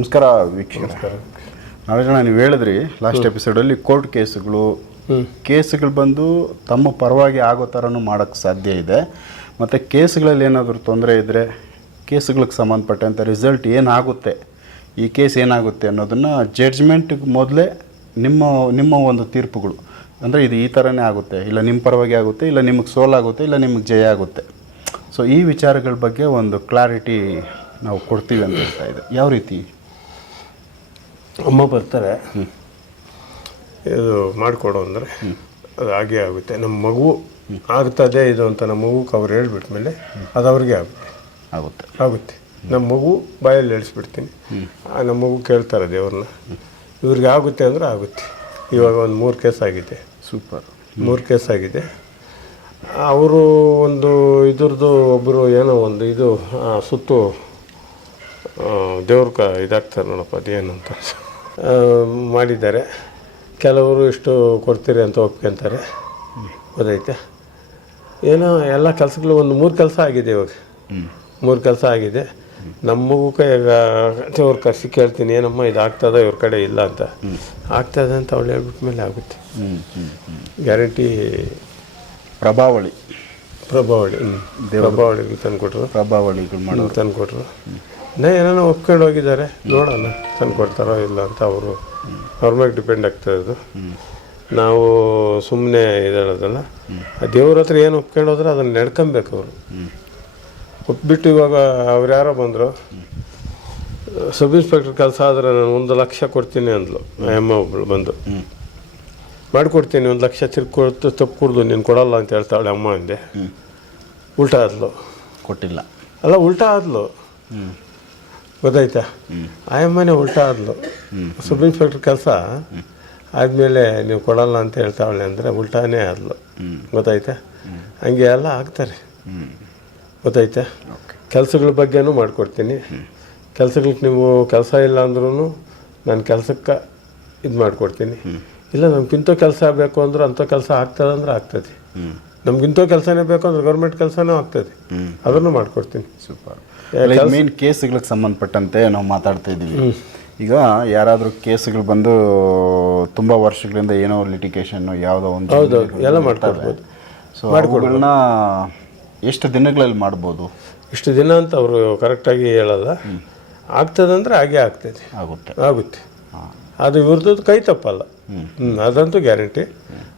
ನಮಸ್ಕಾರ ವೀಕ್ಷಕರ. ನಾಳೆ ನೀವು ಹೇಳಿದ್ರಿ ಲಾಸ್ಟ್ ಎಪಿಸೋಡಲ್ಲಿ ಕೋರ್ಟ್ ಕೇಸುಗಳು ಕೇಸುಗಳು ಬಂದು ತಮ್ಮ ಪರವಾಗಿ ಆಗೋ ಥರನೂ ಮಾಡೋಕ್ಕೆ ಸಾಧ್ಯ ಇದೆ. ಮತ್ತು ಕೇಸುಗಳಲ್ಲಿ ಏನಾದರೂ ತೊಂದರೆ ಇದ್ದರೆ ಕೇಸುಗಳಿಗೆ ಸಂಬಂಧಪಟ್ಟಂಥ ರಿಸಲ್ಟ್ ಏನಾಗುತ್ತೆ ಈ ಕೇಸ್ ಏನಾಗುತ್ತೆ ಅನ್ನೋದನ್ನು ಜಡ್ಜ್ಮೆಂಟ್ಗೆ ಮೊದಲೇ ನಿಮ್ಮ ನಿಮ್ಮ ಒಂದು ತೀರ್ಪುಗಳು. ಅಂದರೆ ಇದು ಈ ಥರನೇ ಆಗುತ್ತೆ ಇಲ್ಲ ನಿಮ್ಮ ಪರವಾಗಿ ಆಗುತ್ತೆ ಇಲ್ಲ ನಿಮಗೆ ಸೋಲಾಗುತ್ತೆ ಇಲ್ಲ ನಿಮಗೆ ಜಯ ಆಗುತ್ತೆ. ಸೊ ಈ ವಿಚಾರಗಳ ಬಗ್ಗೆ ಒಂದು ಕ್ಲಾರಿಟಿ ನಾವು ಕೊಡ್ತೀವಿ ಅಂತ ಹೇಳ್ತಾ ಇದೆ ಯಾವ ರೀತಿ? ಅಮ್ಮ ಬರ್ತಾರೆ. ಇದು ಮಾಡಿಕೊಡು ಅಂದರೆ ಅದು ಹಾಗೆ ಆಗುತ್ತೆ. ನಮ್ಮ ಮಗು ಆಗ್ತದೆ ಇದು ಅಂತ ನಮ್ಮ ಮಗುಗೆ ಅವ್ರು ಹೇಳ್ಬಿಟ್ಮೇಲೆ ಅದು ಅವ್ರಿಗೆ ಆಗುತ್ತೆ. ಆಗುತ್ತೆ. ಆಗುತ್ತೆ. ನಮ್ಮ ಮಗು ಬಾಯಲ್ಲಿ ಹೇಳಿಸ್ಬಿಡ್ತೀನಿ ಆ, ನಮ್ಮ ಮಗು ಕೇಳ್ತಾರೆ ದೇವ್ರನ್ನ. ಇವ್ರಿಗೆ ಆಗುತ್ತೆ ಅಂದರೆ ಆಗುತ್ತೆ. ಇವಾಗ ಒಂದು ಮೂರು ಕೇಸ್ ಆಗಿದೆ. ಸೂಪರ್. ಮೂರು ಕೇಸ್ ಆಗಿದೆ. ಅವರು ಒಂದು ಇದ್ರದ್ದು ಒಬ್ಬರು ಏನೋ ಒಂದು ಇದು ಸುತ್ತು ದೇವ್ರ ಕ ಇದಾಗ್ತಾರೆ ನೋಡಪ್ಪ ಅದೇನಂತ ಆ, ಮಾಡಿದ್ದಾರೆ. ಕೆಲವರು ಇಷ್ಟು ಕೊಡ್ತೀರಿ ಅಂತ ಒಪ್ಕೊಂತಾರೆ ಗೊತ್ತೈತೆ ಏನೋ ಎಲ್ಲ ಕೆಲಸಗಳು ಒಂದು ಮೂರು ಕೆಲಸ ಆಗಿದೆ ಇವಾಗ. ಮೂರು ಕೆಲಸ ಆಗಿದೆ. ನಮಗೂ ಈಗ ದೇವ್ರ ಕರ್ಸಿ ಕೇಳ್ತೀನಿ ಏನಮ್ಮ ಇದು ಆಗ್ತದ ಇವ್ರ ಕಡೆ ಇಲ್ಲ ಅಂತ. ಆಗ್ತದೆ ಅಂತ ಅವಳು ಹೇಳ್ಬಿಟ್ಮೇಲೆ ಆಗುತ್ತೆ. ಹ್ಞೂ ಹ್ಞೂ ಹ್ಞೂ ಗ್ಯಾರಂಟಿ ಪ್ರಭಾವಳಿ. ಪ್ರಭಾವಳಿ ಪ್ರಭಾವಳಿಗಳು ತಂದುಕೊಟ್ರು. ಪ್ರಭಾವಳಿಗಳು ಮಾಡೋ ತಂದುಕೊಟ್ರು. ನಾ ಏನೇನೋ ಒಪ್ಕೊಂಡು ಹೋಗಿದ್ದಾರೆ. ನೋಡೋಣ ತಂದು ಕೊಡ್ತಾರೋ ಇಲ್ಲ ಅಂತ ಅವರು ಅವ್ರ ಮೇಲೆ ಡಿಪೆಂಡ್ ಆಗ್ತಾ ನಾವು ಸುಮ್ಮನೆ ಇದೇಳೋದಲ್ಲ ಆ ದೇವ್ರ ಹತ್ರ ಏನು ಒಪ್ಕೊಂಡು ಹೋದ್ರೆ ಅದನ್ನು ನಡ್ಕೊಬೇಕು ಅವರು. ಒಪ್ಬಿಟ್ಟು ಇವಾಗ ಅವ್ರು ಯಾರೋ ಬಂದರು. ಸಬ್ ಇನ್ಸ್ಪೆಕ್ಟರ್ ಕೆಲಸ ಆದರೆ ನಾನು ಒಂದು ಲಕ್ಷ ಕೊಡ್ತೀನಿ ಅಂದ್ಲು. ಅಮ್ಮ ಒಬ್ಳು ಬಂದು. ಮಾಡಿಕೊಡ್ತೀನಿ ಒಂದು ಲಕ್ಷ ತಿರ್ಗಿ ಕೊಡ್ತು ತಪ್ಪು ಕುಡ್ದು ನೀನು ಕೊಡಲ್ಲ ಅಂತ ಹೇಳ್ತಾಳೆ ಅಮ್ಮ ಅಂದೆ. ಉಲ್ಟಾ ಆದ್ಲು. ಕೊಟ್ಟಿಲ್ಲ. ಅಲ್ಲ ಉಲ್ಟಾ ಆದ್ಲು. ಗೊತ್ತಾಯ್ತಾ? ಆಯಮ್ಮನೇ ಉಲ್ಟಾ ಆದ್ಲು. ಸಬ್ ಇನ್ಸ್ಪೆಕ್ಟರ್ ಕೆಲಸ ಆದಮೇಲೆ ನೀವು ಕೊಡಲ್ಲ ಅಂತ ಹೇಳ್ತಾವಳೆ ಅಂದರೆ ಉಲ್ಟಾನೇ ಆದ್ಲು. ಗೊತ್ತಾಯ್ತಾ? ಹಂಗೆ ಎಲ್ಲ ಆಗ್ತಾರೆ. ಗೊತ್ತಾಯ್ತಾ? ಕೆಲಸಗಳ ಬಗ್ಗೆನೂ ಮಾಡಿಕೊಡ್ತೀನಿ. ಕೆಲಸಗಳಿಗೆ ನೀವು ಕೆಲಸ ಇಲ್ಲ ಅಂದ್ರೂ ನಾನು ಕೆಲಸಕ್ಕೆ ಇದು ಮಾಡಿಕೊಡ್ತೀನಿ. ಇಲ್ಲ ನಮ್ಗಿಂತ ಕೆಲಸ ಬೇಕು ಅಂದ್ರೆ ಅಂಥ ಕೆಲಸ ಆಗ್ತದೆ ಅಂದ್ರೆ ಆಗ್ತದೆ. ಹ್ಞೂ ನಮ್ಗಿಂತ ಕೆಲಸನೇ ಬೇಕು ಅಂದ್ರೆ ಗೌರ್ಮೆಂಟ್ ಕೆಲಸನೂ ಆಗ್ತದೆ. ಅದನ್ನು ಮಾಡಿಕೊಡ್ತೀನಿ. ಸೂಪರ್. ಮೇನ್ ಕೇಸ್ಗಳಿಗೆ ಸಂಬಂಧಪಟ್ಟಂತೆ ನಾವು ಮಾತಾಡ್ತಾ ಇದ್ದೀವಿ. ಈಗ ಯಾರಾದರೂ ಕೇಸ್ಗಳು ಬಂದು ತುಂಬ ವರ್ಷಗಳಿಂದ ಏನೋ ಲಿಟಿಗೇಷನ್ ಯಾವುದೋ ಒಂದು ಎಲ್ಲ ಮಾಡ್ಕೊಡ್ಬೋದು. ಸೊ ಅವುಗಳನ್ನ ಎಷ್ಟು ದಿನಗಳಲ್ಲಿ ಮಾಡ್ಬೋದು? ಇಷ್ಟು ದಿನ ಅಂತ ಅವರು ಕರೆಕ್ಟಾಗಿ ಹೇಳಲ್ಲ. ಆಗ್ತದಂದ್ರೆ ಹಾಗೆ ಆಗ್ತದೆ. ಆಗುತ್ತೆ. ಆಗುತ್ತೆ. ಅದು ಇವ್ರದ್ದು ಕೈ ತಪ್ಪಲ್ಲ. ಹ್ಞೂ ಅದಂತೂ ಗ್ಯಾರಂಟಿ.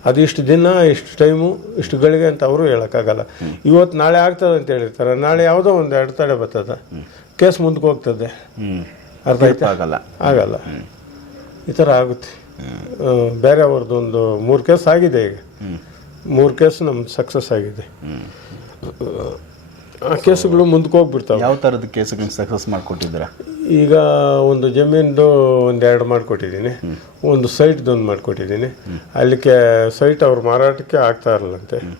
ಅದು ಇಷ್ಟು ದಿನ ಇಷ್ಟು ಟೈಮು ಇಷ್ಟು ಗಳಿಗೆ ಅಂತ ಅವರು ಹೇಳೋಕ್ಕಾಗಲ್ಲ. ಇವತ್ತು ನಾಳೆ ಆಗ್ತದೆ ಅಂತ ಹೇಳಿರ್ತಾರೆ. ನಾಳೆ ಯಾವುದೋ ಒಂದು ಎರಡು ತಡೆ ಬರ್ತದೆ. ಕೇಸ್ ಮುಂದಕ್ಕೆ ಹೋಗ್ತದೆ ಅರ್ಥ ಆಯ್ತಾ? ಆಗಲ್ಲ. ಆಗಲ್ಲ ಈ ಥರ ಆಗುತ್ತೆ. ಬೇರೆ ಅವ್ರದ್ದು ಒಂದು ಮೂರು ಕೇಸ್ ಆಗಿದೆ ಈಗ. ಮೂರು ಕೇಸ್ ನಮ್ದು ಸಕ್ಸಸ್ ಆಗಿದೆ. ಕೇಸುಗಳು ಮುಂದಕ್ಕೆ ಹೋಗ್ಬಿಡ್ತಾವೆ. ಯಾವ ಥರದ ಕೇಸ್ಗಳನ್ನ ಸಕ್ಸಸ್ ಮಾಡಿಕೊಟ್ಟಿದ್ದೀರಾ? ಈಗ ಒಂದು ಜಮೀನ್ದು ಒಂದು ಎರಡು ಮಾಡಿಕೊಟ್ಟಿದ್ದೀನಿ. ಒಂದು ಸೈಟ್ದು ಒಂದು ಮಾಡಿಕೊಟ್ಟಿದ್ದೀನಿ. ಅಲ್ಲಿಗೆ ಸೈಟ್ ಅವ್ರ ಮಾರಾಟಕ್ಕೆ ಆಗ್ತಾ ಇರಲ್ಲಂತೆ.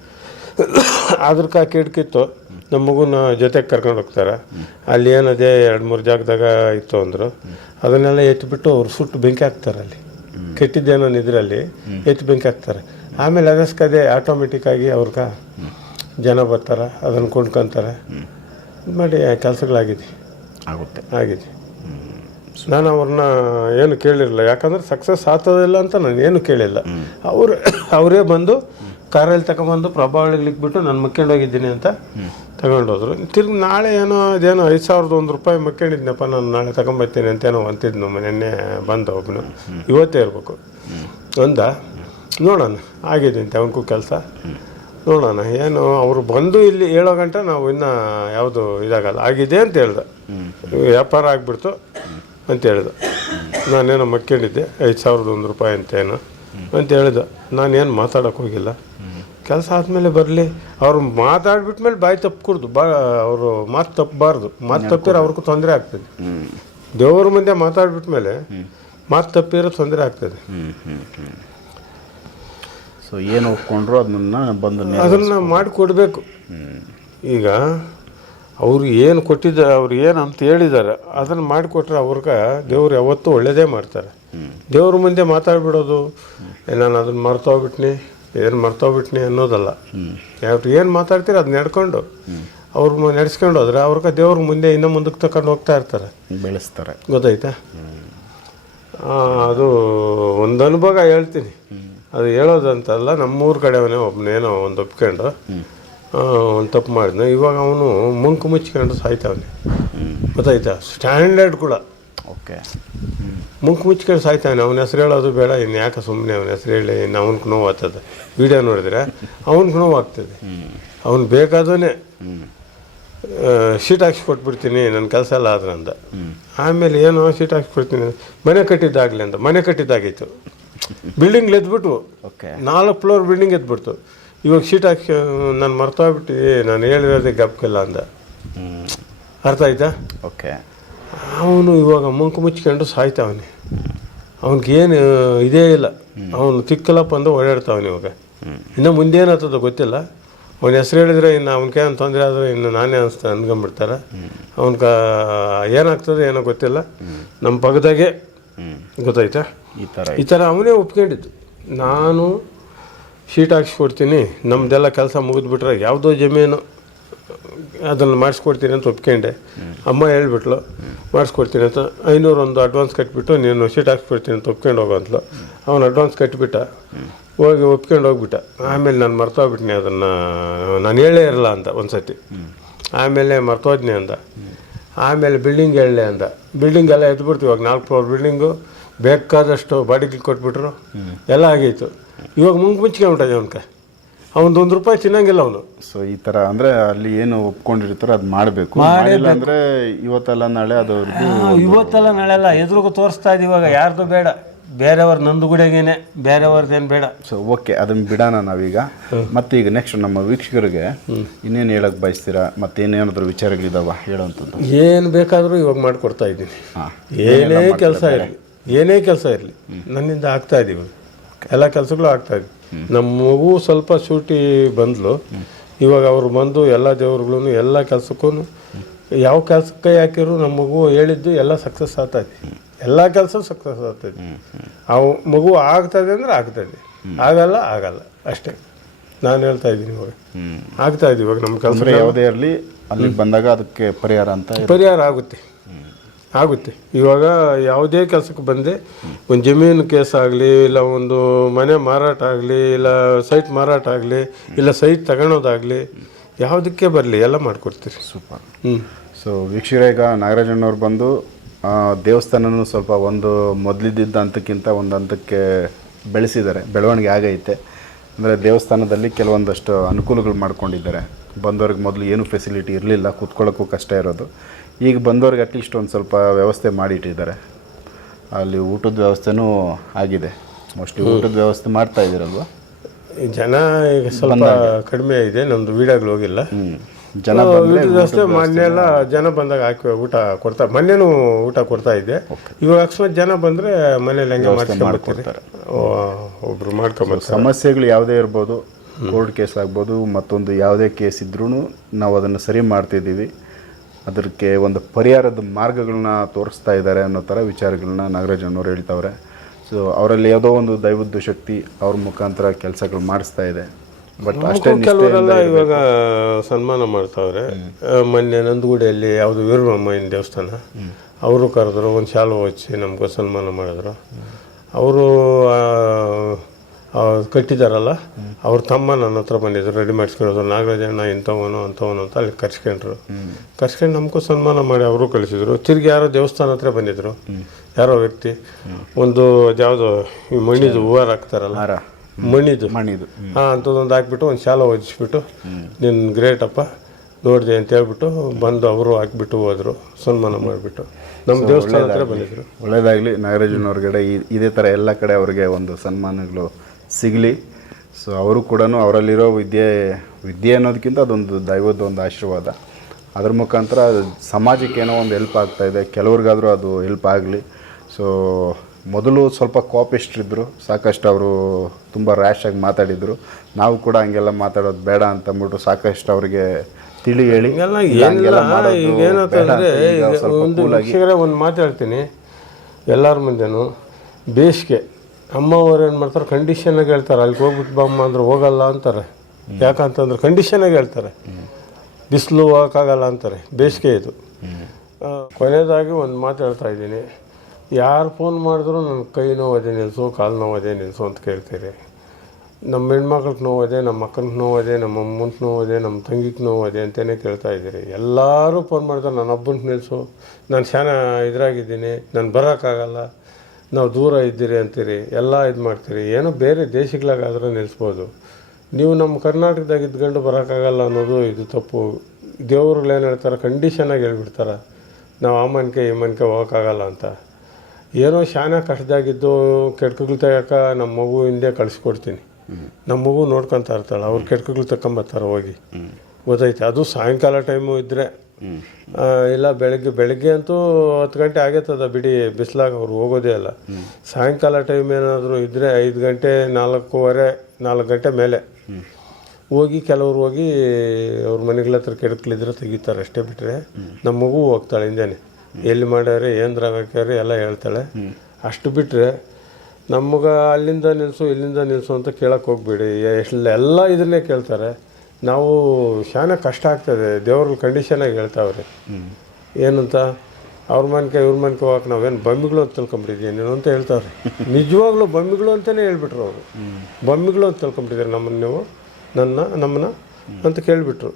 ಆದ್ರ ಆ ಕಿಟ್ಕಿತ್ತು ನಮ್ಮ ಮಗುನ ಜೊತೆಗೆ ಕರ್ಕೊಂಡು ಹೋಗ್ತಾರೆ. ಅಲ್ಲಿ ಏನದೇ ಎರಡು ಮೂರು ಜಾಗದಾಗ ಇತ್ತು ಅಂದರು. ಅದನ್ನೆಲ್ಲ ಎತ್ತಿಬಿಟ್ಟು ಅವ್ರು ಸುಟ್ಟು ಬೆಂಕಿ ಹಾಕ್ತಾರೆ ಅಲ್ಲಿ. ಕೆಟ್ಟಿದ್ದೇನೋ ನಿದ್ರಲ್ಲಿ ಎತ್ತಿ ಬೆಂಕಿ ಹಾಕ್ತಾರೆ. ಆಮೇಲೆ ಅದಸ್ಕದೆ ಆಟೋಮೆಟಿಕ್ ಆಗಿ ಅವ್ರಿಗೆ ಜನ ಬರ್ತಾರೆ ಅದನ್ನು ಕೊಂಡ್ಕೊಂತಾರೆ. ಇದು ಮಾಡಿ ಕೆಲಸಗಳಾಗಿದೆ. ಆಗುತ್ತೆ. ಆಗಿದೆ. ನಾನು ಅವ್ರನ್ನ ಏನು ಕೇಳಿರಲಿಲ್ಲ. ಯಾಕಂದ್ರೆ ಸಕ್ಸಸ್ ಆಗ್ತದಿಲ್ಲ ಅಂತ ನಾನು ಏನು ಕೇಳಿಲ್ಲ. ಅವರು ಅವರೇ ಬಂದು ಕಾರಲ್ಲಿ ತಗೊಂಬಂದು ಪ್ರಭಾವಳಿಗೆ ಬಿಟ್ಟು ನಾನು ಮಕ್ಕೊಂಡು ಹೋಗಿದ್ದೀನಿ ಅಂತ ತಗೊಂಡೋದ್ರು. ತಿರ್ಗಿ ನಾಳೆ ಏನೋ ಅದೇನೋ ಐದು ಸಾವಿರದ ಒಂದು ರೂಪಾಯಿ ಮಕ್ಕೊಂಡಿದ್ನಪ್ಪ ನಾನು ನಾಳೆ ತಗೊಂಬರ್ತೀನಿ ಅಂತ ಏನೋ ಅಂತಿದ್ನು ನಿನ್ನೆ ಬಂದ ಒಬ್ಬನು ಇವತ್ತೇ ಇರಬೇಕು. ಒಂದ? ನೋಡೋಣ. ಆಗಿದೆ ಅಂತೆ ಅವನಿಗೂ ಕೆಲಸ. ನೋಡೋಣ. ಏನು ಅವರು ಬಂದು ಇಲ್ಲಿ ಹೇಳೋ ಗಂಟೆ ನಾವು ಇನ್ನು ಯಾವುದು ಇದಾಗಲ್ಲ. ಆಗಿದೆ ಅಂತ ಹೇಳ್ದೆ. ವ್ಯಾಪಾರ ಆಗಿಬಿಡ್ತು ಅಂತ ಹೇಳ್ದೆ. ನಾನೇನೋ ಮಕ್ಕೊಂಡಿದ್ದೆ. ಐದು ಸಾವಿರದ ಒಂದು ರೂಪಾಯಿ ಅಂತೇನು ಅಂತ ಹೇಳಿದೆ. ನಾನೇನು ಮಾತಾಡೋಕೆ ಹೋಗಿಲ್ಲ. ಕೆಲಸ ಆದಮೇಲೆ ಬರಲಿ. ಅವ್ರು ಮಾತಾಡ್ಬಿಟ್ಮೇಲೆ ಬಾಯಿ ತಪ್ಪಕೂಡ್ದು ಬಾ ಅವರು ಮಾತು ತಪ್ಪಬಾರ್ದು. ಮಾತು ತಪ್ಪಿದ್ರೆ ಅವ್ರಿಗೂ ತೊಂದರೆ ಆಗ್ತದೆ. ದೇವ್ರ ಮುಂದೆ ಮಾತಾಡ್ಬಿಟ್ಮೇಲೆ ಮಾತು ತಪ್ಪಿರೋ ತೊಂದರೆ ಆಗ್ತದೆ. ಸೊ ಏನು ಒಪ್ಕೊಂಡ್ರು ಅದನ್ನ ಬಂದು ಅದನ್ನ ಅದನ್ನು ಮಾಡಿಕೊಡ್ಬೇಕು ಈಗ ಅವರು ಏನು ಕೊಟ್ಟಿದ್ದ ಅವ್ರು ಏನು ಅಂತ ಹೇಳಿದ್ದಾರೆ ಅದನ್ನು ಮಾಡಿಕೊಟ್ರೆ ಅವ್ರಿಗೆ ದೇವ್ರು ಯಾವತ್ತೂ ಒಳ್ಳೆಯದೇ ಮಾಡ್ತಾರೆ. ದೇವ್ರ ಮುಂದೆ ಮಾತಾಡ್ಬಿಡೋದು "ಏ, ನಾನು ಅದನ್ನು ಮರ್ತೋಗ್ಬಿಟ್ನಿ ಏನು ಮರ್ತೋಗ್ಬಿಟ್ನಿ ಅನ್ನೋದಲ್ಲ. ಯಾವ್ದು ಏನು ಮಾತಾಡ್ತೀರಿ ಅದು ನಡ್ಕೊಂಡು ಅವ್ರು ನಡೆಸ್ಕೊಂಡು ಹೋದ್ರೆ ಅವ್ರಿಗೆ ದೇವ್ರ ಮುಂದೆ ಇನ್ನೂ ಮುಂದಕ್ಕೆ ತಕೊಂಡು ಹೋಗ್ತಾ ಇರ್ತಾರೆ. ಬೆಳೆಸ್ತಾರೆ. ಗೊತ್ತಾಯ್ತಾ? ಅದು ಒಂದು ಅನುಭವ ಹೇಳ್ತೀನಿ. ಅದು ಹೇಳೋದಂತಲ್ಲ ನಮ್ಮೂರ ಕಡೆಯವನೇ ಒಬ್ಬನೇನೋ ಒಂದು ಒಪ್ಕೊಂಡು ಒಂದು ತಪ್ಪು ಮಾಡಿದ್ನ. ಇವಾಗ ಅವನು ಮುಂಕು ಮುಚ್ಕೊಂಡು ಸಾಯ್ತಾವನೆ. ಗೊತ್ತಾಯ್ತಾ? ಸ್ಟ್ಯಾಂಡರ್ಡ್ ಕೂಡ. ಓಕೆ. ಮುಂಕು ಮುಚ್ಕೊಂಡು ಸಾಯ್ತಾನೆ ಅವನ ಹೆಸರು ಹೇಳೋದು ಬೇಡ ಇನ್ನು ಯಾಕೆ ಸುಮ್ಮನೆ ಅವನ ಹೆಸರು ಹೇಳಿ ಇನ್ನು ಅವನಿಗೆ ನೋವು ಆಗ್ತದೆ. ವಿಡಿಯೋ ನೋಡಿದ್ರೆ ಅವನಿಗೆ ನೋವು ಆಗ್ತದೆ. ಅವ್ನು ಬೇಕಾದವನೇ. ಶೀಟ್ ಹಾಕ್ಸಿ ಕೊಟ್ಬಿಡ್ತೀನಿ ನನ್ನ ಕೆಲಸ ಎಲ್ಲ ಆದ್ರೆ ಅಂದ ಆಮೇಲೆ ಏನೋ ಶೀಟ್ ಹಾಕ್ಸಿ ಕೊಡ್ತೀನಿ. ಮನೆ ಕಟ್ಟಿದ್ದಾಗಲಿ ಅಂತ ಮನೆ ಕಟ್ಟಿದ್ದಾಗಿತ್ತು ಬಿಲ್ಡಿಂಗ್ ಎದ್ಬಿಟ್ವು ಓಕೆ. ನಾಲ್ಕು ಫ್ಲೋರ್ ಬಿಲ್ಡಿಂಗ್ ಎದ್ಬಿಡ್ತು. ಇವಾಗ ಶೀಟ್ ಹಾಕಿ ನಾನು ಮರ್ತೋಗ್ಬಿಟ್ಟು ನಾನು ಹೇಳಿರೋದೇ ಗಪ್ಕಿಲ್ಲ ಅಂದ. ಅರ್ಥ ಆಯ್ತಾ? ಓಕೆ. ಅವನು ಇವಾಗ ಮುಂಕು ಮುಚ್ಕೊಂಡು ಸಾಯ್ತಾವನೆ. ಅವನಿಗೇನು ಇದೇ ಇಲ್ಲ. ಅವನು ತಿಕ್ಕಲಪ್ಪ ಅಂದು ಓಡಾಡ್ತಾವನು ಇವಾಗ. ಇನ್ನು ಮುಂದೆ ಏನಾಗ್ತದೋ ಗೊತ್ತಿಲ್ಲ. ಅವನ ಹೆಸರು ಹೇಳಿದ್ರೆ ಇನ್ನು ಅವನಿಗೇನು ತೊಂದರೆ ಆದರೆ ಇನ್ನು ನಾನೇ ಅನಿಸ್ತಾ ಅನ್ಕೊಂಬಿಡ್ತಾರೆ ಅವನ ಏನಾಗ್ತದೆ ಏನೋ ಗೊತ್ತಿಲ್ಲ. ನಮ್ಮ ಪಕ್ಕದಾಗೆ ಗೊತ್ತಾಯ್ತಾ? ಈ ಥರ ಈ ಥರ ಅವನೇ ಒಪ್ಕೊಂಡಿದ್ದು. ನಾನು ಶೀಟ್ ಹಾಕ್ಸ್ಕೊಡ್ತೀನಿ ನಮ್ಮದೆಲ್ಲ ಕೆಲಸ ಮುಗಿದ್ಬಿಟ್ರೆ ಯಾವುದೋ ಜಮೀನು ಅದನ್ನು ಮಾಡಿಸ್ಕೊಡ್ತೀನಿ ಅಂತ ಒಪ್ಕೊಂಡೆ. ಅಮ್ಮ ಹೇಳ್ಬಿಟ್ಲು ಮಾಡಿಸ್ಕೊಡ್ತೀನಿ ಅಂತ. ಐನೂರೊಂದು ಒಂದು ಅಡ್ವಾನ್ಸ್ ಕಟ್ಬಿಟ್ಟು ನೀನು ಶೀಟ್ ಹಾಕ್ಸ್ಕೊಡ್ತೀನಿ ಅಂತ ಒಪ್ಕೊಂಡು ಹೋಗೋ ಅಂತಲು ಅವನು ಅಡ್ವಾನ್ಸ್ ಕಟ್ಬಿಟ್ಟ. ಹೋಗಿ ಒಪ್ಕೊಂಡು ಹೋಗ್ಬಿಟ್ಟ. ಆಮೇಲೆ ನಾನು ಮರ್ತೋಗ್ಬಿಟ್ನಿ ಅದನ್ನು ನಾನು ಹೇಳೇ ಇರಲ್ಲ ಅಂತ ಒಂದು ಸತಿ ಆಮೇಲೆ ಮರ್ತೋದ್ನಿ ಅಂದ. ಆಮೇಲೆ ಬಿಲ್ಡಿಂಗ್ ಹೇಳಲೆ ಅಂದ. ಬಿಲ್ಡಿಂಗ್ ಎಲ್ಲ ಎದ್ಬಿಡ್ತು ಇವಾಗ ನಾಲ್ಕು ಫ್ಲೋರ್ ಬಿಲ್ಡಿಂಗು ಬೇಕಾದಷ್ಟು ಬಾಡಿಗೆ ಕೊಟ್ಬಿಟ್ರು. ಎಲ್ಲ ಆಗೈತು. ಇವಾಗ ಮುಂಗ್ ಮುಚ್ಕೊಂಬಿಟ್ಟಾನೆ ಅವನಕ ಅವನದು ಒಂದು ರೂಪಾಯಿ ತಿನ್ನಂಗಿಲ್ಲ ಅವನು. ಸೊ ಈ ಥರ ಅಂದರೆ ಅಲ್ಲಿ ಏನು ಒಪ್ಕೊಂಡಿರ್ತಾರೋ ಅದು ಮಾಡಬೇಕು. ಮಾಡಿಲ್ಲ ಅಂದರೆ ಇವತ್ತಲ್ಲ ನಾಳೆ ಅದು ಅವ್ರದ್ದು ನಾಳೆ ಅಲ್ಲ ಎದುರುಗು ತೋರಿಸ್ತಾ ಇದ್ದೀವಿ ಇವಾಗ. ಯಾರ್ದು ಬೇಡ. ಬೇರೆಯವ್ರ ನಂದು ಗುಡಿಯಾಗೇನೆ ಬೇರೆಯವ್ರದ್ದೇನು ಬೇಡ. ಸೊ ಓಕೆ ಅದನ್ನು ಬಿಡೋಣ ನಾವೀಗ. ಮತ್ತೆ ಈಗ ನೆಕ್ಸ್ಟ್ ನಮ್ಮ ವೀಕ್ಷಕರಿಗೆ ಇನ್ನೇನು ಹೇಳಕ್ಕೆ ಬಯಸ್ತೀರಾ? ಮತ್ತೇನೇನಾದ್ರೂ ವಿಚಾರಗಳಿದಾವ ಹೇಳೋವಂಥದ್ದು? ಏನು ಬೇಕಾದರೂ ಇವಾಗ ಮಾಡಿಕೊಡ್ತಾ ಇದ್ದೀನಿ. ಹಾಂ. ಏನೇ ಕೆಲಸ ಇರಲಿ. ಏನೇ ಕೆಲಸ ಇರಲಿ. ನನ್ನಿಂದ ಆಗ್ತಾ ಇದೀವಿ. ಎಲ್ಲ ಕೆಲಸಗಳು ಆಗ್ತಾ ಇದ್ವಿ. ನಮ್ಮ ಮಗು ಸ್ವಲ್ಪ ಶೂಟಿ ಬಂದ್ಲು. ಇವಾಗ ಅವ್ರು ಬಂದು ಎಲ್ಲ ದೇವ್ರುಗಳು ಎಲ್ಲ ಕೆಲಸಕ್ಕೂ ಯಾವ ಕೆಲಸಕ್ಕೆ ಹಾಕಿದ್ರು ನಮ್ಮ ಮಗು ಹೇಳಿದ್ದು ಎಲ್ಲ ಸಕ್ಸಸ್ ಆಗ್ತದೆ ಎಲ್ಲ ಕೆಲಸ ಸಕ್ಸಸ್ ಆಗ್ತದೆ ಅವು ಮಗು ಆಗ್ತದೆ ಅಂದ್ರೆ ಆಗ್ತದೆ ಆಗಲ್ಲ ಆಗಲ್ಲ. ಅಷ್ಟೇ. ನಾನು ಹೇಳ್ತಾ ಇದ್ದೀನಿ ಇವಾಗ. ಆಗ್ತಾ ಇದೆ ಇವಾಗ ನಮ್ಮ ಕೆಲಸ ಯಾವುದೇ ಇರಲಿ ಅಲ್ಲಿಗೆ ಬಂದಾಗ ಅದಕ್ಕೆ ಪರಿಹಾರ ಅಂತ ಪರಿಹಾರ ಆಗುತ್ತೆ. ಆಗುತ್ತೆ. ಇವಾಗ ಯಾವುದೇ ಕೆಲಸಕ್ಕೆ ಬಂದೆ ಒಂದು ಜಮೀನು ಕೇಸ್ ಆಗಲಿ ಇಲ್ಲ ಒಂದು ಮನೆ ಮಾರಾಟ ಆಗಲಿ ಇಲ್ಲ ಸೈಟ್ ಮಾರಾಟ ಆಗಲಿ ಇಲ್ಲ ಸೈಟ್ ತಗೊಳೋದಾಗಲಿ ಯಾವುದಕ್ಕೆ ಬರಲಿ ಎಲ್ಲ ಮಾಡಿಕೊಡ್ತೀರಿ. ಸೂಪರ್. ಹ್ಞೂ ಸೊ ವೀಕ್ಷಕರ ಈಗ ನಾಗರಾಜಣ್ಣವ್ರು ಬಂದು ಆ, ದೇವಸ್ಥಾನನೂ ಸ್ವಲ್ಪ ಒಂದು ಮೊದಲಿದ್ದ ಹಂತಕ್ಕಿಂತ ಒಂದು ಹಂತಕ್ಕೆ ಬೆಳೆಸಿದ್ದಾರೆ. ಬೆಳವಣಿಗೆ ಆಗೈತೆ. ಅಂದರೆ ದೇವಸ್ಥಾನದಲ್ಲಿ ಕೆಲವೊಂದಷ್ಟು ಅನುಕೂಲಗಳು ಮಾಡ್ಕೊಂಡಿದ್ದಾರೆ. ಬಂದವ್ರಿಗೆ ಮೊದಲು ಏನು ಫೆಸಿಲಿಟಿ ಇರಲಿಲ್ಲ ಕೂತ್ಕೊಳ್ಳೋಕ್ಕೂ ಕಷ್ಟ ಇರೋದು. ಈಗ ಬಂದವ್ರಿಗೆ ಅಟ್ಲೀಸ್ಟ್ ಒಂದು ಸ್ವಲ್ಪ ವ್ಯವಸ್ಥೆ ಮಾಡಿಟ್ಟಿದ್ದಾರೆ. ಅಲ್ಲಿ ಊಟದ ವ್ಯವಸ್ಥೆನೂ ಆಗಿದೆ. ಮೋಸ್ಟ್ಲಿ ಊಟದ ವ್ಯವಸ್ಥೆ ಮಾಡ್ತಾ ಇದ್ದೀರಲ್ವ? ಜನ ಈಗ ಸ್ವಲ್ಪ ಕಡಿಮೆ ಇದೆ ನಮ್ಮದು ವೀಡಿಯೋಗಳು ಹೋಗಿಲ್ಲ. ಜನ ವ್ಯವಸ್ಥೆ ಮೊನ್ನೆ ಎಲ್ಲ ಜನ ಬಂದಾಗ ಹಾಕಿ ಊಟ ಕೊಡ್ತಾ ಮೊನ್ನೆನೂ ಊಟ ಕೊಡ್ತಾ ಇದ್ದೆ. ಇವಾಗ ಅಕಸ್ಮಾತ್ ಜನ ಬಂದರೆ ಮನೇಲಿ ಹಂಗೆ ಒಬ್ಬರು ಒಬ್ರು ಮಾಡ್ಕೊಂಬರ್ತಾರೆ ಸಮಸ್ಯೆಗಳು ಯಾವುದೇ ಇರ್ಬೋದು ಕೋರ್ಟ್ ಕೇಸ್ ಆಗ್ಬೋದು ಮತ್ತೊಂದು ಯಾವುದೇ ಕೇಸ್ ಇದ್ರೂ ನಾವು ಅದನ್ನು ಸರಿ ಮಾಡ್ತಿದ್ದೀವಿ. ಅದಕ್ಕೆ ಒಂದು ಪರಿಹಾರದ ಮಾರ್ಗಗಳನ್ನ ತೋರಿಸ್ತಾ ಇದ್ದಾರೆ ಅನ್ನೋ ಥರ ವಿಚಾರಗಳನ್ನ ನಾಗರಾಜನವರು ಅನ್ನೋರು ಹೇಳ್ತಾವ್ರೆ. ಸೊ ಅವರಲ್ಲಿ ಯಾವುದೋ ಒಂದು ದೈವದ್ದು ಶಕ್ತಿ ಅವ್ರ ಮುಖಾಂತರ ಕೆಲಸಗಳು ಮಾಡಿಸ್ತಾ ಇದೆ. ಬಟ್ ಅಷ್ಟೇ ಕೆಲವರೆಲ್ಲ ಇವಾಗ ಸನ್ಮಾನ ಮಾಡ್ತಾವ್ರೆ. ಮೊನ್ನೆ ನಂದಗುಡಿಯಲ್ಲಿ ಯಾವುದು ವೀರಬ್ರಹ್ಮಯ್ಯನ ದೇವಸ್ಥಾನ ಅವರು ಕರೆದ್ರು ಒಂದು ಶಾಲು ಹಚ್ಚಿ ನಮ್ಗೆ ಸನ್ಮಾನ ಮಾಡಿದ್ರು. ಅವರು ಕಟ್ಟಿದಾರಲ್ಲ ಅವ್ರ ತಮ್ಮ ನನ್ನ ಹತ್ರ ಬಂದಿದ್ರು ರೆಡಿ ಮಾಡಿಸ್ಕೊಳೋದು ನಾಗರಾಜಣ್ಣ ಇಂಥವನು ಅಂಥವನು ಅಂತ ಅಲ್ಲಿ ಕರ್ಸ್ಕೊಂಡ್ರು. ಕರ್ಸ್ಕೊಂಡು ನಮಗೂ ಸನ್ಮಾನ ಮಾಡಿ ಅವರು ಕಳಿಸಿದ್ರು. ತಿರ್ಗಿ ಯಾರೋ ದೇವಸ್ಥಾನ ಹತ್ರ ಬಂದಿದ್ರು. ಯಾರೋ ವ್ಯಕ್ತಿ ಒಂದು ಯಾವುದು ಈ ಮಣ್ಣಿದು ಹೂವಾರ ಹಾಕ್ತಾರಲ್ಲ ಮಣ್ಣಿದು. ಮಣ್ಣಿದು. ಮಣಿದು ಹಾಂ ಅಂಥದ್ದೊಂದು ಹಾಕ್ಬಿಟ್ಟು ಒಂದು ಶಾಲ ಒದಿಸ್ಬಿಟ್ಟು ನಿನ್ನ ಗ್ರೇಟ್ ಅಪ್ಪ ನೋಡಿದೆ ಅಂತ ಹೇಳ್ಬಿಟ್ಟು ಬಂದು ಅವರು ಹಾಕ್ಬಿಟ್ಟು ಹೋದರು ಸನ್ಮಾನ ಮಾಡಿಬಿಟ್ಟು. ನಮ್ಮ ದೇವಸ್ಥಾನ ಹತ್ರ ಬಂದಿದ್ರು. ಒಳ್ಳೇದಾಗಲಿ. ನಾಗರಾಜನವ್ರಗಡೆ ಈ- ಇದೇ ಥರ ಎಲ್ಲ ಕಡೆ ಅವ್ರಿಗೆ ಒಂದು ಸನ್ಮಾನಗಳು ಸಿಗಲಿ. ಸೊ ಅವರು ಕೂಡ ಅವರಲ್ಲಿರೋ ವಿದ್ಯೆ ವಿದ್ಯೆ ಅನ್ನೋದಕ್ಕಿಂತ ಅದೊಂದು ದೈವದ ಒಂದು ಆಶೀರ್ವಾದ. ಅದ್ರ ಮುಖಾಂತರ ಸಮಾಜಕ್ಕೆ ಏನೋ ಒಂದು ಹೆಲ್ಪ್ ಆಗ್ತಾ ಇದೆ. ಕೆಲವ್ರಿಗಾದರೂ ಅದು ಹೆಲ್ಪ್ ಆಗಲಿ. ಸೊ ಮೊದಲು ಸ್ವಲ್ಪ ಕೋಪಿಸ್ಟ್ರಿದ್ರು ಸಾಕಷ್ಟು ಅವರು ತುಂಬ ಆಗಿ ಮಾತಾಡಿದರು. ನಾವು ಕೂಡ ಹಂಗೆಲ್ಲ ಮಾತಾಡೋದು ಬೇಡ ಅಂತ ಅಂದ್ಬಿಟ್ಟು ಸಾಕಷ್ಟು ಅವರಿಗೆ ತಿಳಿ ಹೇಳಿ. ಒಂದು ಮಾತಾಡ್ತೀನಿ. ಎಲ್ಲರ ಮುಂದೆನೂ ಬೇಸಿಗೆ. ಅಮ್ಮವ್ರು ಏನು ಮಾಡ್ತಾರೆ? ಕಂಡೀಷನಾಗಿ ಹೇಳ್ತಾರೆ, ಅಲ್ಲಿಗೆ ಹೋಗ್ಬಿಟ್ಟು ಬಾಮ್ಮ ಅಂದ್ರೆ ಹೋಗಲ್ಲ ಅಂತಾರೆ. ಯಾಕಂತಂದ್ರೆ ಕಂಡೀಷನಾಗಿ ಹೇಳ್ತಾರೆ. ಬಿಸಿಲು ಹೋಗೋಕ್ಕಾಗಲ್ಲ ಅಂತಾರೆ. ಬೇಸಿಗೆ ಇದು. ಕೊನೆಯದಾಗಿ ಒಂದು ಮಾತು ಹೇಳ್ತಾ ಇದ್ದೀನಿ. ಯಾರು ಫೋನ್ ಮಾಡಿದ್ರು ನನ್ನ ಕೈ ನೋವದೆ ನಿಲ್ಲಿಸು ಕಾಲು ನೋವದೆ ನಿಲ್ಲಿಸು ಅಂತ ಕೇಳ್ತೀರಿ. ನಮ್ಮ ಹೆಣ್ಮಕ್ಳಿಗೆ ನೋವದೆ ನಮ್ಮ ಅಕ್ಕನಿಗೆ ನೋವದೆ ನಮ್ಮ ಅಮ್ಮನ ನೋವದೆ ನಮ್ಮ ತಂಗಿಗೆ ನೋವದೆ ಅಂತಲೇ ಕೇಳ್ತಾ ಇದ್ದೀರಿ. ಎಲ್ಲರೂ ಫೋನ್ ಮಾಡ್ತಾರೆ ನನ್ನ ಹಬ್ಬನ ನಿಲ್ಲಿಸು ನಾನು ಶಾನ ಇದ್ರಾಗಿದ್ದೀನಿ ನಾನು ಬರೋಕ್ಕಾಗಲ್ಲ ನಾವು ದೂರ ಇದ್ದೀರಿ ಅಂತೀರಿ ಎಲ್ಲ ಇದು ಮಾಡ್ತೀರಿ ಏನೋ ಬೇರೆ ದೇಶಗಳಾಗಾದ್ರೆ ನಿಲ್ಲಿಸ್ಬೋದು ನೀವು ನಮ್ಮ ಕರ್ನಾಟಕದಾಗ ಇದ್ಕೊಂಡು ಬರೋಕ್ಕಾಗಲ್ಲ ಅನ್ನೋದು ಇದು ತಪ್ಪು. ದೇವ್ರುಗಳೇನು ಏನು ಹೇಳ್ತಾರೆ ಕಂಡೀಷನಾಗಿ ಹೇಳ್ಬಿಡ್ತಾರೆ. ನಾವು ಆ ಮನ್ಕೆ ಈ ಮನ್ಕೆ ಹೋಗೋಕ್ಕಾಗಲ್ಲ ಅಂತ. ಏನೋ ಶಾನ ಕಷ್ಟದಾಗಿದ್ದು ಕೆಟ್ಕಗಳು ತೆಗಕ ನಮ್ಮ ಮಗು ಹಿಂದೆ ಕಳಿಸ್ಕೊಡ್ತೀನಿ. ನಮ್ಮ ಮಗು ನೋಡ್ಕೊತಾ ಇರ್ತಾಳೆ ಅವ್ರು ಕೆಟ್ಕಗಳು ತಗೊಂಬರ್ತಾರೆ ಹೋಗಿ. ಗೊತ್ತೈತೆ ಅದು ಸಾಯಂಕಾಲ ಟೈಮು ಇದ್ದರೆ ಇಲ್ಲ, ಬೆಳಗ್ಗೆ ಬೆಳಗ್ಗೆ ಅಂತೂ ಹತ್ತು ಗಂಟೆ ಆಗೈತದ ಬಿಡಿ, ಬಿಸಿಲಾಗ ಅವ್ರು ಹೋಗೋದೇ ಅಲ್ಲ ಸಾಯಂಕಾಲ ಟೈಮ್ ಏನಾದರೂ ಇದ್ದರೆ ಐದು ಗಂಟೆ, ನಾಲ್ಕೂವರೆ, ನಾಲ್ಕು ಗಂಟೆ ಮೇಲೆ. ಹೋಗಿ ಕೆಲವ್ರು ಹೋಗಿ ಅವ್ರ ಮನೆಗಳ ಹತ್ರ ಕೆಡಕ್ಲಿದ್ರೆ ತೆಗಿತಾರೆ ಅಷ್ಟೇ ಬಿಟ್ಟರೆ ನಮ್ಮ ಮಗು ಹೋಗ್ತಾಳೆ ಹಿಂದೆನೆ. ಎಲ್ಲಿ ಮಾಡ್ಯಾರೆ, ಏನು ಹಾಕ್ಯಾರೆ ಎಲ್ಲ ಹೇಳ್ತಾಳೆ. ಅಷ್ಟು ಬಿಟ್ಟರೆ ನಮಗೆ ಅಲ್ಲಿಂದ ನಿಲ್ಲಿಸು ಇಲ್ಲಿಂದ ನಿಲ್ಲಿಸು ಅಂತ ಕೇಳಕ್ಕೆ ಹೋಗ್ಬೇಡಿ. ಎಲ್ಲ ಇದನ್ನೇ ಕೇಳ್ತಾರೆ. ನಾವು ಶಾನ ಕಷ್ಟ ಆಗ್ತದೆ. ದೇವ್ರ ಕಂಡೀಷನಾಗಿ ಹೇಳ್ತಾವ್ರೆ. ಏನಂತ? ಅವ್ರ ಮನ್ಕೆ ಇವ್ರ ಮನ್ಕೆ ಹೋಗಕ್ಕೆ ನಾವೇನು ಬಂಬಿಗಳು ಅಂತ ತಿಳ್ಕೊಂಬಿಟ್ಟಿದ್ದೀವಿ ನೀನು ಅಂತ ಹೇಳ್ತಾವ್ರೆ. ನಿಜವಾಗ್ಲೂ ಬಂಬಿಗಳು ಅಂತಲೇ ಹೇಳ್ಬಿಟ್ರು ಅವರು. ಬೊಮ್ಮಿಗಳು ಅಂತ ತಿಳ್ಕೊಂಬಿಟ್ಟಿದ್ದಾರೆ ನಮ್ಮನ್ನು ನೀವು ನನ್ನ ನಮ್ಮನ್ನ ಅಂತ ಕೇಳಿಬಿಟ್ರು.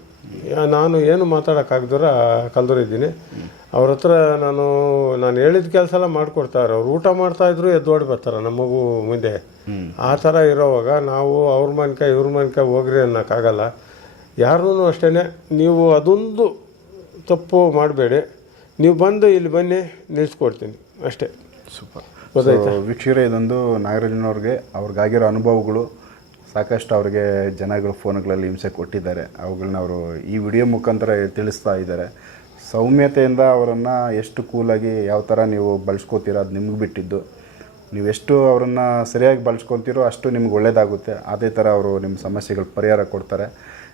ನಾನು ಏನು ಮಾತಾಡೋಕ್ಕಾಗ್ದಾರ ಕಲ್ದರಿದ್ದೀನಿ ಅವ್ರ ಹತ್ರ ನಾನು ನಾನು ಹೇಳಿದ ಕೆಲಸ ಎಲ್ಲ ಮಾಡಿಕೊಡ್ತಾರೆ. ಅವ್ರು ಊಟ ಮಾಡ್ತಾಯಿದ್ರು ಎದ್ದೋಡಿ ಬರ್ತಾರೆ ನಮ್ಮ ಮಗು ಮುಂದೆ. ಆ ಥರ ಇರೋವಾಗ ನಾವು ಅವ್ರ ಮನ್ಕ ಇವ್ರ ಮನ್ಕ ಹೋಗ್ರಿ ಅನ್ನೋಕ್ಕಾಗಲ್ಲ ಯಾರೂ ಅಷ್ಟೇ ನೀವು ಅದೊಂದು ತಪ್ಪು ಮಾಡಬೇಡಿ. ನೀವು ಬಂದು ಇಲ್ಲಿ ಬನ್ನಿ ನಿಲ್ಲಿಸ್ಕೊಡ್ತೀನಿ. ಅಷ್ಟೇ. ಸೂಪರ್. ಗೊತ್ತಾಯ್ತಾ? ವೀಕ್ಷಕರೇ ಇದೊಂದು ನಾಗರಾಜನವ್ರಿಗೆ ಅವ್ರಿಗಾಗಿರೋ ಅನುಭವಗಳು ಸಾಕಷ್ಟು ಅವ್ರಿಗೆ ಜನಗಳು ಫೋನ್ಗಳಲ್ಲಿ ಹಿಂಸೆ ಕೊಟ್ಟಿದ್ದಾರೆ. ಅವುಗಳನ್ನ ಅವರು ಈ ವಿಡಿಯೋ ಮುಖಾಂತರ ತಿಳಿಸ್ತಾ ಇದ್ದಾರೆ. ಸೌಮ್ಯತೆಯಿಂದ ಅವರನ್ನು ಎಷ್ಟು ಕೂಲಾಗಿ ಯಾವ ಥರ ನೀವು ಬಳಸ್ಕೋತೀರ ಅದು ನಿಮ್ಗೆ ಬಿಟ್ಟಿದ್ದು. ನೀವೆಷ್ಟು ಅವರನ್ನು ಸರಿಯಾಗಿ ಬಳಸ್ಕೊತೀರೋ ಅಷ್ಟು ನಿಮ್ಗೆ ಒಳ್ಳೆಯದಾಗುತ್ತೆ ಅದೇ ಥರ ಅವರು ನಿಮ್ಮ ಸಮಸ್ಯೆಗಳು ಪರಿಹಾರ ಕೊಡ್ತಾರೆ.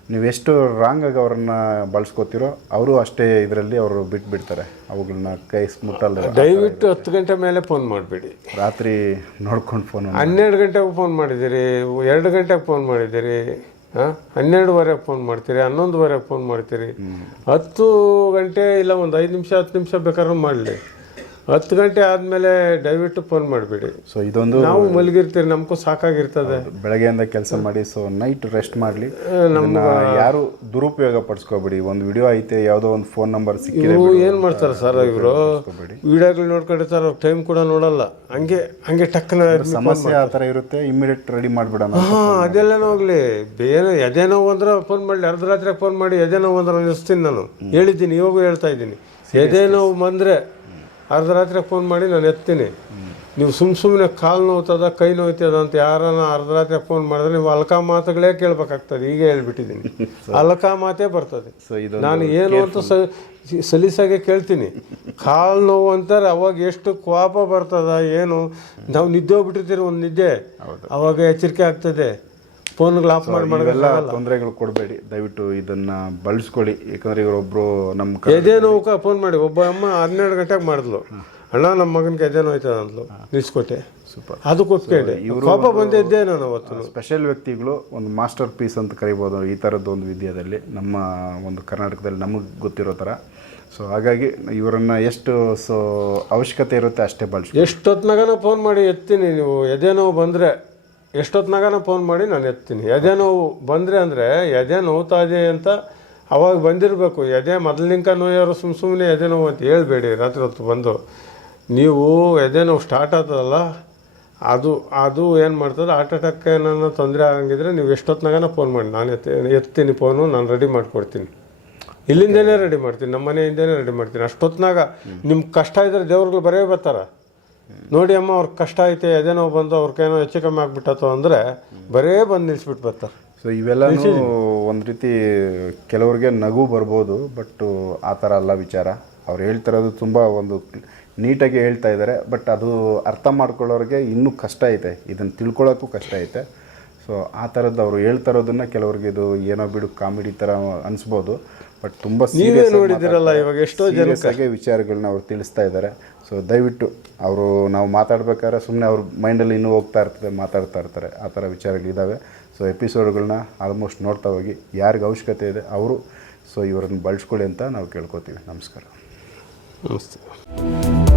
ನೀವೆಷ್ಟು ರಾಂಗಾಗಿ ಅವರನ್ನು ಬಳಸ್ಕೋತೀರೋ ಅವರು ಅಷ್ಟೇ ಇದರಲ್ಲಿ ಅವರು ಬಿಟ್ಬಿಡ್ತಾರೆ. ಅವುಗಳನ್ನ ಕೈ ಮುಟ್ಟಲ್ಲ ದಯವಿಟ್ಟು ಹತ್ತು ಗಂಟೆ ಮೇಲೆ ಫೋನ್ ಮಾಡಬೇಡಿ. ರಾತ್ರಿ ನೋಡ್ಕೊಂಡು ಫೋನ್ ಹನ್ನೆರಡು ಗಂಟೆಗೆ ಫೋನ್ ಮಾಡಿದ್ದೀರಿ ಎರಡು ಗಂಟೆಗೆ ಫೋನ್ ಮಾಡಿದ್ದೀರಿ ಹಾಂ? ಹನ್ನೆರಡುವರೆಗೆ ಫೋನ್ ಮಾಡ್ತೀರಿ ಹನ್ನೊಂದುವರೆಗೆ ಫೋನ್ ಮಾಡ್ತೀರಿ. ಹತ್ತು ಗಂಟೆ ಇಲ್ಲ ಒಂದು ಐದು ನಿಮಿಷ ಹತ್ತು ನಿಮಿಷ ಬೇಕಾದ್ರೂ ಮಾಡಲಿ. ಹತ್ತು ಗಂಟೆ ಆದಮೇಲೆ ದಯವಿಟ್ಟು ಫೋನ್ ಮಾಡಬೇಡಿ. ಸೊ ಇದೊಂದು ನಾವು ಮಲಗಿರ್ತೀರಿ ನಮಗೂ ಸಾಕಾಗಿರ್ತದೆ. ಬೆಳಗ್ಗೆಯಿಂದ ಕೆಲಸ ಮಾಡಿ ಸೊ ನೈಟ್ ರೆಸ್ಟ್ ಮಾಡಲಿ. ಯಾರು ದುರುಪಯೋಗ ಪಡಿಸ್ಕೋಬೇಡಿ. ಒಂದು ವಿಡಿಯೋ ಐತೆ ಯಾವುದೋ ಒಂದು ಫೋನ್ ನಂಬರ್ ಸಿಕ್ಕಿದೆ ಇವ್ರು ಏನು ಮಾಡ್ತಾರೆ ಸರ್ ಇವರು? ವಿಡಿಯೋಗಳು ನೋಡ್ಕೊಂಡಿರ್ತಾರೆ ಟೈಮ್ ಕೂಡ ನೋಡಲ್ಲ. ಹಂಗೆ ಹಂಗೆ ಟಕ್ಕನ ಸಮಸ್ಯೆ ಆ ಥರ ಇರುತ್ತೆ ಇಮಿಡಿಯೇಟ್ ರೆಡಿ ಮಾಡಿಬಿಡೋಣ ಹಾಂ ಅದೆಲ್ಲನೂ ಹೋಗಲಿ ಬೇರೆ ಎದೆ ನೋವು ಅಂದ್ರೆ ಫೋನ್ ಮಾಡಲಿ. ಅರ್ಧ ರಾತ್ರಿ ಫೋನ್ ಮಾಡಿ ಎದೆ ನೋವು ಅಂದ್ರೆ ನಿಲ್ಲಿಸ್ತೀನಿ ನಾನು. ಹೇಳಿದ್ದೀನಿ ಇವಾಗೂ ಹೇಳ್ತಾ ಇದ್ದೀನಿ. ಎದೆ ನೋವು ಬಂದರೆ ಅರ್ಧ ರಾತ್ರಿ ಫೋನ್ ಮಾಡಿ ನಾನು ಎತ್ತೀನಿ. ನೀವು ಸುಮ್ಮ ಸುಮ್ಮನೆ ಕಾಲು ನೋವುತ್ತದ ಕೈ ನೋಯ್ತದ ಅಂತ ಯಾರನ್ನ ಅರ್ಧ ರಾತ್ರಿ ಫೋನ್ ಮಾಡಿದ್ರೆ ನೀವು ಅಲ್ಕಾ ಮಾತುಗಳೇ ಕೇಳ್ಬೇಕಾಗ್ತದೆ. ಈಗ ಹೇಳ್ಬಿಟ್ಟಿದ್ದೀನಿ. ಅಲ್ಕಾ ಮಾತೇ ಬರ್ತದೆ. ನಾನು ಏನು ಅಂತ ಸಲೀಸಾಗೆ ಕೇಳ್ತೀನಿ. ಕಾಲು ನೋವು ಅಂತಾರೆ ಅವಾಗ ಎಷ್ಟು ಕೋಪ ಬರ್ತದ ಏನು? ನಾವು ನಿದ್ದೆ ಹೋಗ್ಬಿಟ್ಟಿರ್ತೀರಿ ಒಂದು ನಿದ್ದೆ. ಅವಾಗ ಎಚ್ಚರಿಕೆ ಆಗ್ತದೆ. ಫೋನ್ಗಳು ಆಫ್ ಮಾಡಿ ಮಾಡೋಲ್ಲ ತೊಂದರೆಗಳು ಕೊಡಬೇಡಿ. ದಯವಿಟ್ಟು ಇದನ್ನ ಬಳಸ್ಕೊಳ್ಳಿ. ಯಾಕಂದ್ರೆ ಇವರೊಬ್ರು ನಮ್ಮ ಎದೆ ನೋವು ಫೋನ್ ಮಾಡಿ. ಒಬ್ಬ ಅಮ್ಮ ಹನ್ನೆರಡು ಗಂಟೆಗೆ ಮಾಡಿದ್ಲು. ಅಣ್ಣ ನಮ್ಮ ಮಗನಿಗೆ ಎದೆ ನೋಯ್ತದ ಅಂದ್ಲು ನಿಲ್ಸ್ಕೊಟ್ಟೆ. ಸೂಪರ್ ಅದು ಇವರು ಕೋಪ ಬಂದಿದ್ದೆ ನಾನು ಅವತ್ತು. ಸ್ಪೆಷಲ್ ವ್ಯಕ್ತಿಗಳು ಒಂದು ಮಾಸ್ಟರ್ ಪೀಸ್ ಅಂತ ಕರಿಬೋದು. ಈ ಥರದ್ದು ಒಂದು ವಿದ್ಯಾದಲ್ಲಿ ನಮ್ಮ ಒಂದು ಕರ್ನಾಟಕದಲ್ಲಿ ನಮಗೆ ಗೊತ್ತಿರೋ ಥರ ಸೊ ಹಾಗಾಗಿ ಇವರನ್ನು ಎಷ್ಟು ಸೊ ಅವಶ್ಯಕತೆ ಇರುತ್ತೆ ಅಷ್ಟೇ ಬಳಸಿ ಎಷ್ಟೊತ್ನಾಗನ ಫೋನ್ ಮಾಡಿ ಎತ್ತೀನಿ ನೀವು. ಎದೆ ನೋವು ಬಂದರೆ ಎಷ್ಟೊತ್ನಾಗನ ಫೋನ್ ಮಾಡಿ ನಾನು ಎತ್ತೀನಿ. ಎದೆ ನೋವು ಬಂದರೆ ಅಂದರೆ, ಎದೆ ನೋವ್ತಾ ಇದೆ ಅಂತ ಅವಾಗ ಬಂದಿರಬೇಕು. ಎದೆ ಮೊದಲಿನಿಂಕ ನೋಯೋರು ಸುಮ್ಮ ಸುಮ್ಮನೆ ಎದೆ ನೋವು ಅಂತ ಹೇಳಬೇಡಿ. ರಾತ್ರಿ ಹೊತ್ತು ಬಂದು. ನೀವು ಎದೆ ನೋವು ಸ್ಟಾರ್ಟ್ ಆಗ್ತದಲ್ಲ ಅದು ಅದು ಏನು ಮಾಡ್ತದೆ ಹಾರ್ಟ್ ಅಟ್ಯಾಕ್ ಏನನ್ನ ತೊಂದರೆ ಆಗಂಗಿದ್ರೆ ನೀವು ಎಷ್ಟೊತ್ನಾಗನ ಫೋನ್ ಮಾಡಿ. ನಾನು ಎತ್ತಿ ಎತ್ತೀನಿ ಫೋನು ನಾನು ರೆಡಿ ಮಾಡಿಕೊಡ್ತೀನಿ. ಇಲ್ಲಿಂದನೇ ರೆಡಿ ಮಾಡ್ತೀನಿ. ನಮ್ಮ ಮನೆಯಿಂದನೇ ರೆಡಿ ಮಾಡ್ತೀನಿ. ಅಷ್ಟೊತ್ನಾಗ ನಿಮ್ಗೆ ಕಷ್ಟ ಇದ್ದರೆ ದೇವ್ರುಗಳು ಬರೇ ಬರ್ತಾರ. ನೋಡಿ ಅಮ್ಮ ಅವ್ರಿಗೆ ಕಷ್ಟ ಐತೆ ಎದೇನೋ ಬಂದು ಅವ್ರಿಗೇನೋ ಹೆಚ್ಚು ಕಮ್ಮಿ ಆಗ್ಬಿಟ್ಟತು ಅಂದರೆ ಬರೇ ಬಂದು ನಿಲ್ಸ್ಬಿಟ್ಟು ಬರ್ತಾರೆ. ಸೊ ಇವೆಲ್ಲ ಒಂದು ರೀತಿ ಕೆಲವ್ರಿಗೆ ನಗು ಬರ್ಬೋದು ಬಟ್ ಆ ಥರ ಅಲ್ಲ ವಿಚಾರ. ಅವ್ರು ಹೇಳ್ತಿರೋದು ತುಂಬ ಒಂದು ನೀಟಾಗಿ ಹೇಳ್ತಾ ಇದ್ದಾರೆ ಬಟ್ ಅದು ಅರ್ಥ ಮಾಡ್ಕೊಳ್ಳೋರಿಗೆ ಇನ್ನೂ ಕಷ್ಟ ಐತೆ. ಇದನ್ನು ತಿಳ್ಕೊಳ್ಳೋಕ್ಕೂ ಕಷ್ಟ ಐತೆ. ಸೊ ಆ ಥರದ್ದು ಅವರು ಹೇಳ್ತಾ ಇರೋದನ್ನು ಕೆಲವ್ರಿಗೆ ಇದು ಏನೋ ಬಿಡು ಕಾಮಿಡಿ ಥರ ಅನಿಸ್ಬೋದು. ಬಟ್ ತುಂಬ ನೀವೇ ನೋಡಿದಿರಲ್ಲ ಇವಾಗ ಎಷ್ಟೋ ಜನ ಸೀರಿಯಸ್ ಆಗಿ ವಿಚಾರಗಳನ್ನ ಅವ್ರು ತಿಳಿಸ್ತಾ ಇದ್ದಾರೆ. ಸೊ ದಯವಿಟ್ಟು ಅವರು ನಾವು ಮಾತಾಡ್ಬೇಕಾದ್ರೆ ಸುಮ್ಮನೆ ಅವ್ರ ಮೈಂಡಲ್ಲಿ ಇನ್ನೂ ಹೋಗ್ತಾ ಇರ್ತದೆ ಮಾತಾಡ್ತಾ ಇರ್ತಾರೆ. ಆ ಥರ ವಿಚಾರಗಳಿದ್ದಾವೆ. ಸೊ ಎಪಿಸೋಡ್ಗಳನ್ನ ಆಲ್ಮೋಸ್ಟ್ ನೋಡ್ತಾ ಹೋಗಿ ಯಾರಿಗೆ ಅವಶ್ಯಕತೆ ಇದೆ ಅವರು ಸೊ ಇವರನ್ನು ಬಳಸ್ಕೊಳ್ಳಿ ಅಂತ ನಾವು ಕೇಳ್ಕೊತೀವಿ. ನಮಸ್ಕಾರ. ನಮಸ್ತೆ.